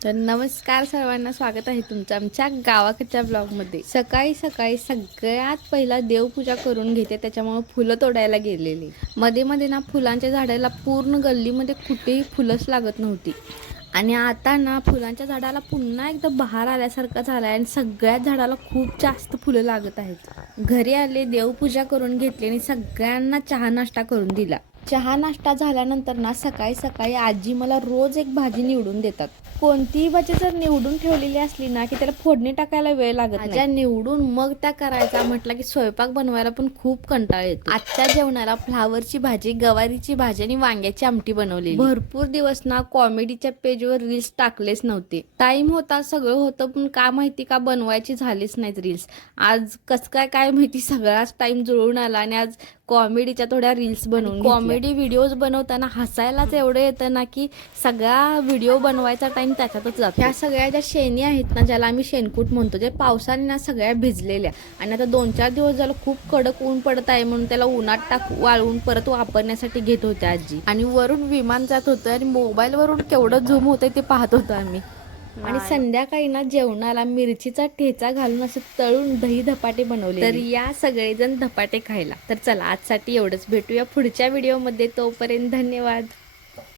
तर नमस्कार सर्वांना, स्वागत आहे तुमचं आमच्या गावाकडच्या ब्लॉगमध्ये। सकाळी सकाळी सगळ्यात पहिला देवपूजा करून घेते, त्याच्यामुळे फुलं तोडायला गेलेली। मध्ये मध्ये ना फुलांच्या झाडाला पूर्ण गल्लीमध्ये कुठेही फुलंच लागत नव्हती आणि आता ना फुलांच्या झाडाला पुन्हा एकदा बहार आल्यासारखं झालाय आणि सगळ्याच झाडाला खूप जास्त फुलं लागत आहेत। घरी आले, देवपूजा करून घेतली आणि सगळ्यांना चहा नाश्ता करून दिला। चहा नाश्ता झाल्यानंतर ना सकाळी सकाळी आजी मला रोज एक भाजी निवडून देतात। कोणतीही भाजी जर निवडून ठेवलेली असली ना की त्याला फोडणी टाकायला वेळ लागत नाही। निवडून मग त्या करायचा म्हटलं की स्वयंपाक बनवायला पण खूप कंटाळा येतो। आजच्या जेवणाला फ्लावरची भाजी, गवारीची भाजी आणि वांग्याची आमटी बनवलेली। भरपूर दिवस ना कॉमेडीच्या पेजवर रील्स टाकलेच नव्हते। टाइम होता, सगळं होतं, पण काय माहिती का बनवायची झालीच नाहीत रील्स। आज कस काय माहिती सगळाच टाइम जुळून आला आणि आज कॉमेडीच्या थोड्या रील्स बनवून कॉमेडी व्हिडिओज बनवताना हसायलाच एवढं येतं ना की सगळा व्हिडिओ बनवायचा टाइम त्याच्यातच जातो। ह्या सगळ्या ज्या शेणी आहेत ना, ज्याला आम्ही शेणकूट म्हणतो, जे पावसाने ना सगळ्या भिजलेल्या आणि आता 2-4 दिवस झालं खूप कडक ऊन पडत आहे म्हणून त्याला उन्हात वाळवून परत वापरण्यासाठी घेत होते आजी। आणि वरून विमान जात होतं आणि मोबाईल वरून केवढं झूम होतंय ते पाहत होतो आम्ही। आणि संध्याकाळी ना जेवणाला मिरचीचा ठेचा घालून असं तळून दही धपाटे बनवले। तर या सगळेजण धपाटे खायला। तर चला, आजसाठी एवढंच, भेटूया पुढच्या व्हिडिओमध्ये, तोपर्यंत धन्यवाद।